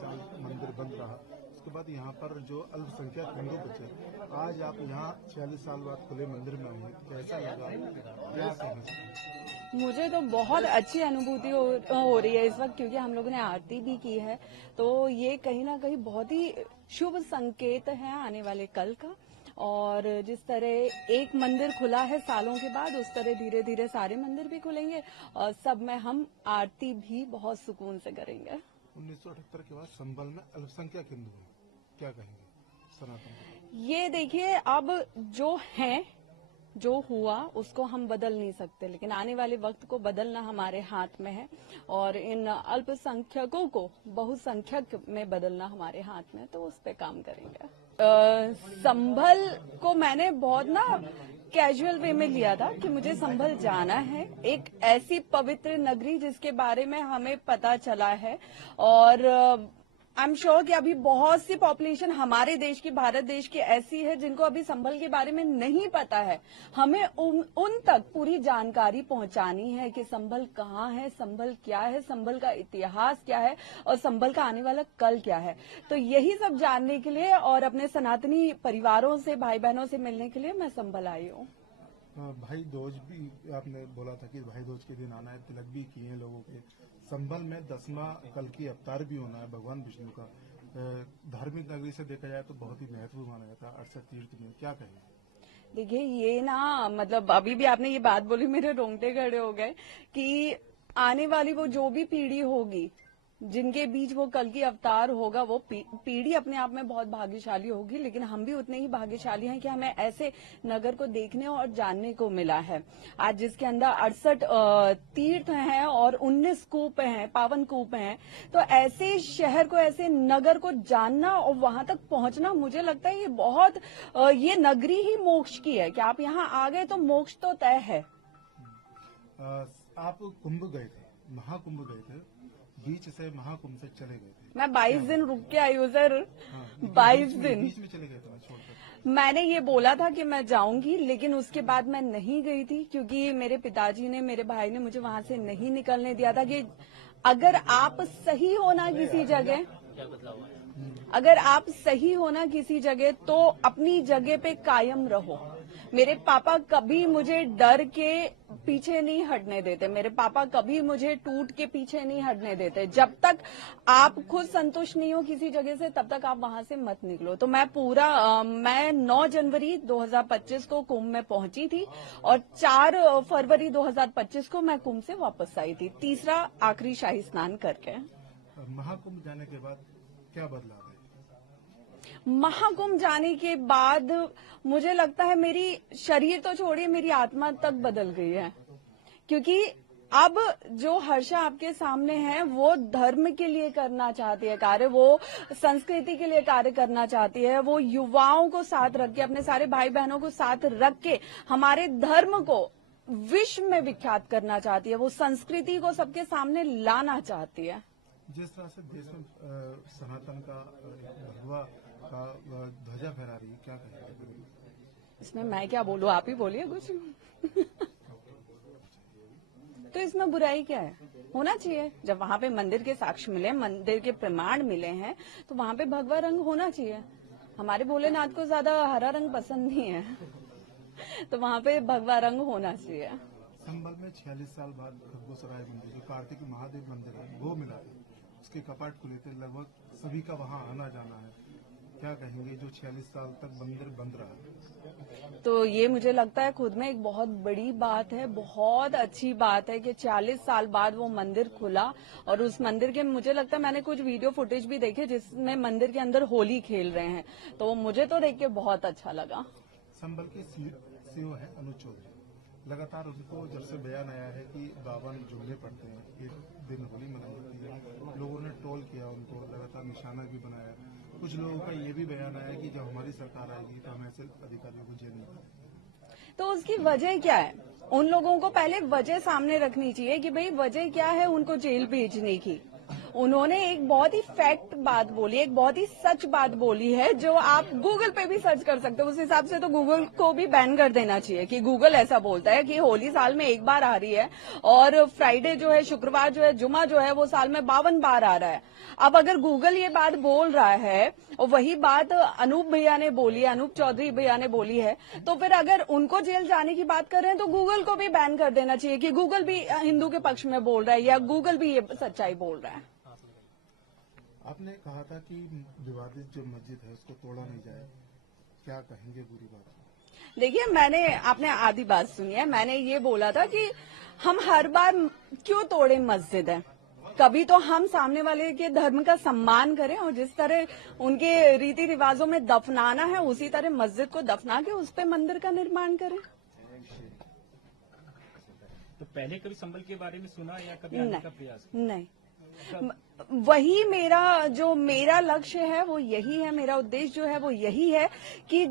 साल मंदिर बंद रहा, उसके बाद यहाँ पर जो अल्पसंख्यक हिंदू बचे, आज आप यहाँ 46 साल बाद खुले मंदिर में आए, कैसा लगा, क्या कहना चाहिए? मुझे तो बहुत अच्छी अनुभूति हो रही है इस वक्त, क्योंकि हम लोगों ने आरती भी की है। तो ये कहीं ना कहीं बहुत ही शुभ संकेत है आने वाले कल का। और जिस तरह एक मंदिर खुला है सालों के बाद, उस तरह धीरे धीरे सारे मंदिर भी खुलेंगे और सब में हम आरती भी बहुत सुकून से करेंगे। 1978 के बाद संभल में अल्पसंख्यक हिंदू हैं, क्या कहेंगे सनातन? ये देखिए, अब जो हुआ उसको हम बदल नहीं सकते, लेकिन आने वाले वक्त को बदलना हमारे हाथ में है और इन अल्पसंख्यकों को बहुसंख्यक में बदलना हमारे हाथ में है, तो उस पे काम करेंगे। संभल को मैंने बहुत कैजुअल वे में लिया था कि मुझे संभल जाना है, एक ऐसी पवित्र नगरी जिसके बारे में हमें पता चला है। और आई एम श्योर कि अभी बहुत सी पॉपुलेशन हमारे देश की, भारत देश की ऐसी है जिनको अभी संभल के बारे में नहीं पता है। हमें उन तक पूरी जानकारी पहुंचानी है कि संभल कहाँ है, संभल क्या है, संभल का इतिहास क्या है और संभल का आने वाला कल क्या है। तो यही सब जानने के लिए और अपने सनातनी परिवारों से, भाई बहनों से मिलने के लिए मैं संभल आई हूँ। भाई दूज भी आपने बोला था कि भाई दूज के दिन आना है, तिलक भी किए हैं लोगों के। संभल में 10वां कल की अवतार भी होना है भगवान विष्णु का। धार्मिक नगरी से देखा जाए तो बहुत ही महत्व माना जाता है 68 तीर्थ में, क्या कहेंगे? देखिए, ये मतलब अभी भी आपने ये बात बोली, मेरे रोंगटे खड़े हो गए कि आने वाली वो जो भी पीढ़ी होगी जिनके बीच वो कल की अवतार होगा, वो पीढ़ी अपने आप में बहुत भाग्यशाली होगी। लेकिन हम भी उतने ही भाग्यशाली हैं कि हमें ऐसे नगर को देखने और जानने को मिला है आज, जिसके अंदर 68 तीर्थ हैं और 19 कूप हैं, पावन कूप हैं। तो ऐसे शहर को, ऐसे नगर को जानना और वहां तक पहुंचना, मुझे लगता है ये बहुत ये नगरी ही मोक्ष की है कि आप यहाँ आ गए तो मोक्ष तो तय है। आप कुंभ गए थे, महाकुंभ गए थे, बीच से महाकुंभ से चले गए थे। मैं 22 दिन रुक के आई हूँ सर। 22 दिन बीच में चले गए थे छोड़कर। मैंने ये बोला था कि मैं जाऊंगी, लेकिन उसके बाद मैं नहीं गई थी, क्योंकि मेरे पिताजी ने, मेरे भाई ने मुझे वहां से नहीं निकलने दिया था कि अगर आप सही होना किसी जगह, अगर आप सही होना किसी जगह तो अपनी जगह पे कायम रहो। मेरे पापा कभी मुझे डर के पीछे नहीं हटने देते, मेरे पापा कभी मुझे टूट के पीछे नहीं हटने देते। जब तक आप खुद संतुष्ट नहीं हो किसी जगह से, तब तक आप वहां से मत निकलो। तो मैं मैं 9 जनवरी 2025 को कुंभ में पहुंची थी और 4 फरवरी 2025 को मैं कुंभ से वापस आई थी, तीसरा आखिरी शाही स्नान करके। महाकुंभ जाने के बाद क्या बदलाव है? महाकुंभ जाने के बाद मुझे लगता है मेरी शरीर तो छोड़िए, मेरी आत्मा तक बदल गई है। क्योंकि अब जो हर्षा आपके सामने है वो धर्म के लिए करना चाहती है कार्य, वो संस्कृति के लिए कार्य करना चाहती है, वो युवाओं को साथ रख के, अपने सारे भाई बहनों को साथ रख के हमारे धर्म को विश्व में विख्यात करना चाहती है, वो संस्कृति को सबके सामने लाना चाहती है। जिस तरह से देश में सनातन का भगवा का ध्वजा फहरा रही है, क्या कहेंगे? इसमें मैं क्या बोलूं, आप ही बोलिए कुछ। तो इसमें बुराई क्या है? होना चाहिए। जब वहां पे मंदिर के साक्ष्य मिले, मंदिर के प्रमाण मिले हैं, तो वहां पे भगवा रंग होना चाहिए। हमारे भोलेनाथ को ज्यादा हरा रंग पसंद नहीं है, तो वहां पे भगवा रंग होना चाहिए। संभल में 46 साल बाद खरगोसराय मंदिर, जो कार्तिक महादेव मंदिर है, वो मिला है, उसके कपाट खुले थे, लगभग सभी का वहां आना जाना है। क्या कहेंगे जो 46 साल तक मंदिर बंद रहा? तो ये मुझे लगता है खुद में एक बहुत बड़ी बात है, बहुत अच्छी बात है कि 40 साल बाद वो मंदिर खुला। और उस मंदिर के, मुझे लगता है, मैंने कुछ वीडियो फुटेज भी देखे जिसमें मंदिर के अंदर होली खेल रहे हैं, तो मुझे तो देख के बहुत अच्छा लगा। संभल के सीओ है अनुज चौधरी, लगातार उनको जब से बयान आया है कि 52 जुमले पड़ते हैं, एक दिन होली मनाई जाती है, लोगों ने ट्रोल किया उनको, लगातार निशाना भी बनाया। कुछ लोगों का ये भी बयान आया कि जब हमारी सरकार आएगी तो हम ऐसे अधिकारियों को जेल नहीं करेंगे। तो उसकी वजह क्या है? उन लोगों को पहले वजह सामने रखनी चाहिए कि भाई वजह क्या है उनको जेल भेजने की। उन्होंने एक बहुत ही फैक्ट बात बोली, एक बहुत ही सच बात बोली है जो आप गूगल पे भी सर्च कर सकते हो। उस हिसाब से तो गूगल को भी बैन कर देना चाहिए कि गूगल ऐसा बोलता है कि होली साल में एक बार आ रही है और फ्राइडे जो है, शुक्रवार जो है, जुमा जो है वो साल में 52 बार आ रहा है। अब अगर गूगल ये बात बोल रहा है और वही बात अनूप भैया ने बोली, अनूप चौधरी भैया ने बोली है, तो फिर अगर उनको जेल जाने की बात कर रहे हैं तो गूगल को भी बैन कर देना चाहिए कि गूगल भी हिंदू के पक्ष में बोल रहा है या गूगल भी ये सच्चाई बोल रहा है। आपने कहा था कि विवादित जो मस्जिद है उसको तोड़ा नहीं जाए, क्या कहेंगे बुरी बात? देखिए, आपने आधी बात सुनी है। मैंने ये बोला था कि हम हर बार क्यों तोड़े मस्जिद है, कभी तो हम सामने वाले के धर्म का सम्मान करें और जिस तरह उनके रीति रिवाजों में दफनाना है उसी तरह मस्जिद को दफना के उस पे मंदिर का निर्माण करें। तो पहले कभी संभल के बारे में सुना या कभी आने का प्रयास? नहीं, वही मेरा लक्ष्य है, वो यही है, मेरा उद्देश्य जो है वो यही है कि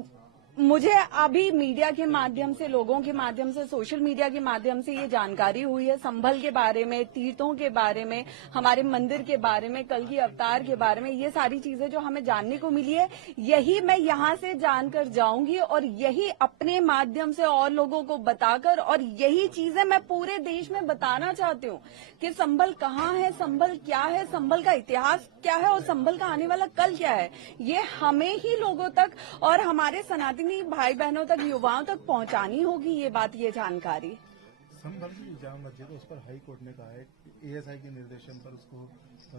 मुझे अभी मीडिया के माध्यम से, लोगों के माध्यम से, सोशल मीडिया के माध्यम से ये जानकारी हुई है संभल के बारे में, तीर्थों के बारे में, हमारे मंदिर के बारे में, कल की अवतार के बारे में, ये सारी चीजें जो हमें जानने को मिली है, यही मैं यहाँ से जानकर जाऊंगी और यही अपने माध्यम से और लोगों को बताकर, और यही चीजें मैं पूरे देश में बताना चाहती हूँ कि संभल कहाँ है, संभल क्या है, संभल का इतिहास क्या है और संभल का आने वाला कल क्या है। ये हमें ही लोगों तक और हमारे सनातनी भाई बहनों तक, युवाओं तक पहुंचानी होगी ये बात, ये जानकारी। संभल की जाम मस्जिद है, उस पर हाई कोर्ट ने कहा है कि एएसआई के निर्देशन पर उसको,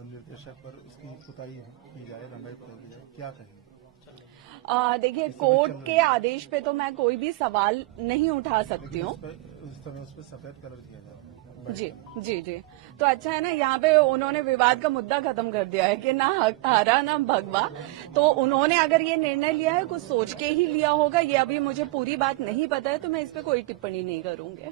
निर्देशक पर उसकी पुताई की जाए, रंगाई पुताई की जाए, क्या कहेंगे? देखिए, कोर्ट के आदेश पे तो मैं कोई भी सवाल नहीं उठा सकती हूँ। उस समय उस पर सफेद कलर किया जाता है। जी जी जी, तो अच्छा है ना, यहाँ पे उन्होंने विवाद का मुद्दा खत्म कर दिया है कि ना हरा ना भगवा। तो उन्होंने अगर ये निर्णय लिया है कुछ सोच के ही लिया होगा, ये अभी मुझे पूरी बात नहीं पता है, तो मैं इस पे कोई टिप्पणी नहीं करूंगी।